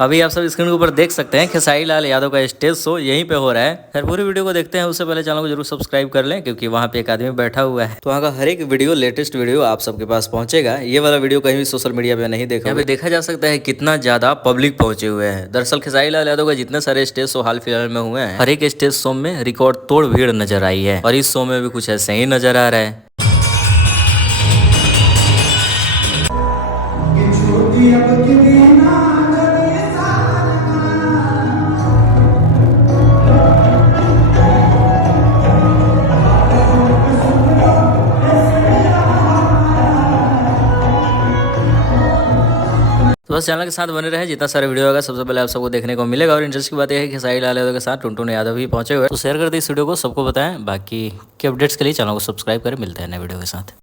अभी आप सब स्क्रीन के ऊपर देख सकते हैं खेसारी लाल यादव का स्टेज शो यहीं पे हो रहा है। खैर पूरी वीडियो को देखते हैं उससे पहले चैनल को जरूर सब्सक्राइब कर लें, क्योंकि वहाँ पे एक आदमी बैठा हुआ है। तो वहाँ का हर एक वीडियो, लेटेस्ट वीडियो आप सबके पास पहुंचेगा। ये वाला वीडियो कहीं भी सोशल मीडिया पे नहीं देखा। यहाँ पे देखा जा सकता है कितना ज्यादा पब्लिक पहुंचे हुए हैं। दरअसल खेसारी लाल यादव का जितने सारे स्टेज शो हाल फिलहाल में हुए हैं, हर एक स्टेज शो में रिकॉर्ड तोड़ भीड़ नजर आई है, और इस शो में भी कुछ ऐसे ही नजर आ रहा है। तो बस चैनल के साथ बने रहे, जितना सारा वीडियो होगा सबसे पहले आप सबको देखने को मिलेगा। और इंटरेस्ट की बात यह है कि खेसारी लाल यादव के साथ टुनटुन यादव भी पहुंचे हुए, तो शेयर कर दी इस वीडियो को, सबको बताएं। बाकी के अपडेट्स के लिए चैनल को सब्सक्राइब करें। मिलते हैं नए वीडियो के साथ।